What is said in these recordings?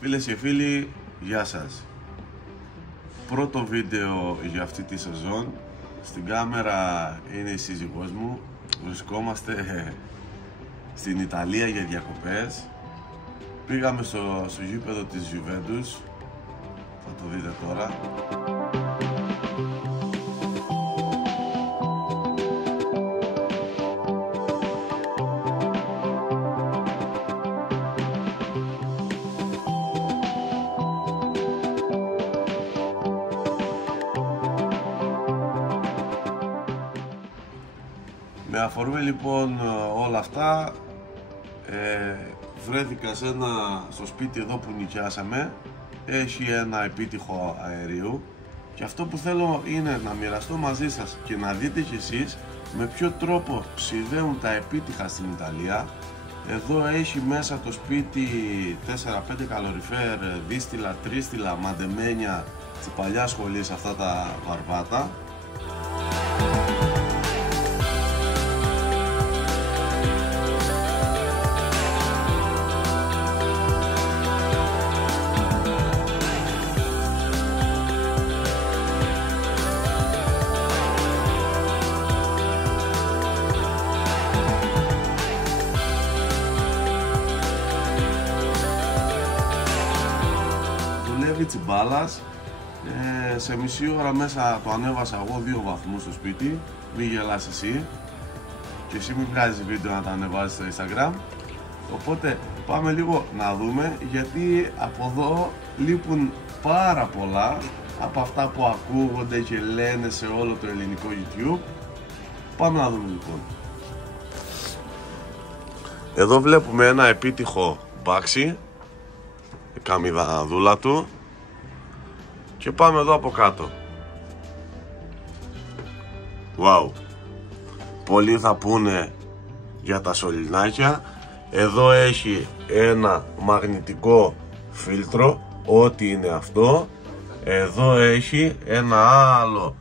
Φίλες και φίλοι, γεια σας. Πρώτο βίντεο για αυτή τη σεζόν. Στην κάμερα είναι η σύζυγός μου. Βρισκόμαστε στην Ιταλία για διακοπές. Πήγαμε στο γήπεδο της Juventus. Θα το δείτε τώρα. Με αφορμή λοιπόν όλα αυτά, βρέθηκα στο σπίτι εδώ που νοικιάσαμε. Έχει ένα επίτυχο αερίου και αυτό που θέλω είναι να μοιραστώ μαζί σας και να δείτε κι εσείς με ποιο τρόπο ψηδέουν τα επίτυχα στην Ιταλία. Εδώ έχει μέσα το σπίτι 4-5 καλοριφέρ, δίστηλα, τρίστηλα, μαντεμένια της παλιάς σχολής, αυτά τα βαρβάτα. Τσιμπάλας, σε μισή ώρα μέσα το ανέβασα εγώ 2 βαθμούς στο σπίτι. Μη γελάς εσύ και εσύ μην βγάζεις βίντεο να τα ανεβάζεις στο Instagram. Οπότε πάμε λίγο να δούμε, γιατί από εδώ λείπουν πάρα πολλά από αυτά που ακούγονται και λένε σε όλο το ελληνικό YouTube. Πάμε να δούμε λοιπόν. Εδώ βλέπουμε ένα επίτυχο μπάξι, η καμιδαδούλα του. Και πάμε εδώ από κάτω. Wow. Πολλοί θα πούνε για τα σωληνάκια. Εδώ έχει ένα μαγνητικό φίλτρο, ό,τι είναι αυτό. Εδώ έχει ένα άλλο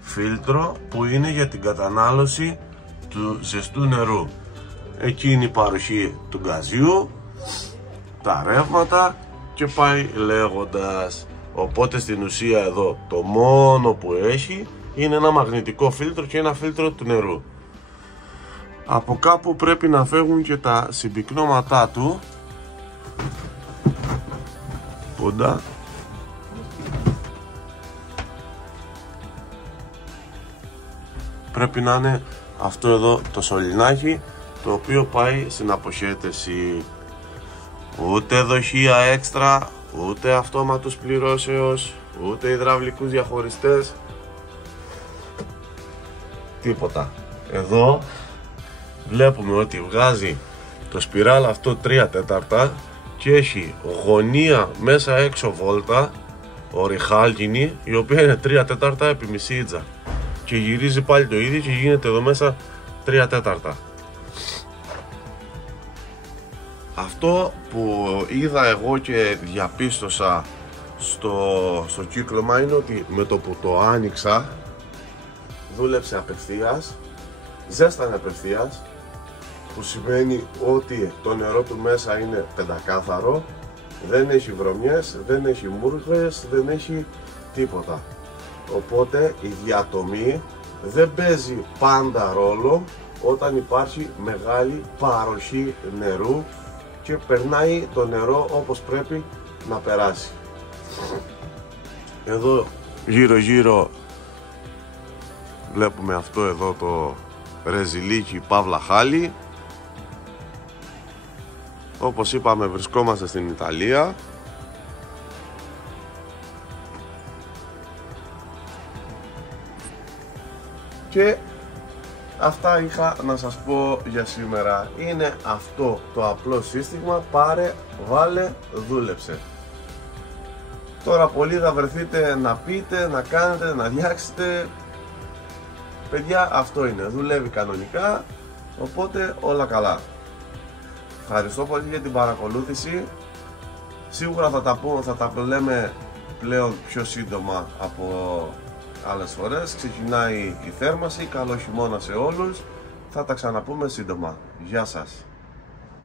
φίλτρο που είναι για την κατανάλωση του ζεστού νερού. Εκεί είναι η παροχή του γκαζιού, τα ρεύματα και πάει λέγοντας. Οπότε στην ουσία εδώ το μόνο που έχει είναι ένα μαγνητικό φίλτρο και ένα φίλτρο του νερού. Από κάπου πρέπει να φεύγουν και τα συμπυκνώματά του. Πόντα. Πρέπει να είναι αυτό εδώ το σωληνάκι, το οποίο πάει στην αποχέτευση. Ούτε δοχεία έξτρα, ούτε αυτόματος πληρώσεως, ούτε υδραυλικούς διαχωριστές, τίποτα. Εδώ βλέπουμε ότι βγάζει το σπιράλ αυτό 3/4 και έχει γωνία μέσα έξω βόλτα οριχάλκινη, η οποία είναι 3/4 επί μισή ίτζα και γυρίζει πάλι το ίδιο και γίνεται εδώ μέσα 3/4. Αυτό που είδα εγώ και διαπίστωσα στο κύκλωμα είναι ότι με το που το άνοιξα δούλεψε απευθείας, ζέστανε απευθείας, που σημαίνει ότι το νερό του μέσα είναι πεντακάθαρο, δεν έχει βρωμιές, δεν έχει μούργες, δεν έχει τίποτα. Οπότε η διατομή δεν παίζει πάντα ρόλο όταν υπάρχει μεγάλη παροχή νερού και περνάει το νερό όπως πρέπει να περάσει. Εδώ γύρω γύρω βλέπουμε αυτό εδώ το ρεζιλίκι παύλα χάλι. Όπως είπαμε, βρισκόμαστε στην Ιταλία. Και αυτά είχα να σας πω για σήμερα. Είναι αυτό το απλό σύστημα, πάρε, βάλε, δούλεψε. Τώρα πολλοί θα βρεθείτε να πείτε, να κάνετε, να διάξετε. Παιδιά, αυτό είναι, δουλεύει κανονικά, οπότε όλα καλά. Ευχαριστώ πολύ για την παρακολούθηση. Σίγουρα θα τα λέμε πλέον πιο σύντομα από άλλες φορές. Ξεκινάει η θέρμανση, καλό χειμώνα σε όλους. Θα τα ξαναπούμε σύντομα. Γεια σας.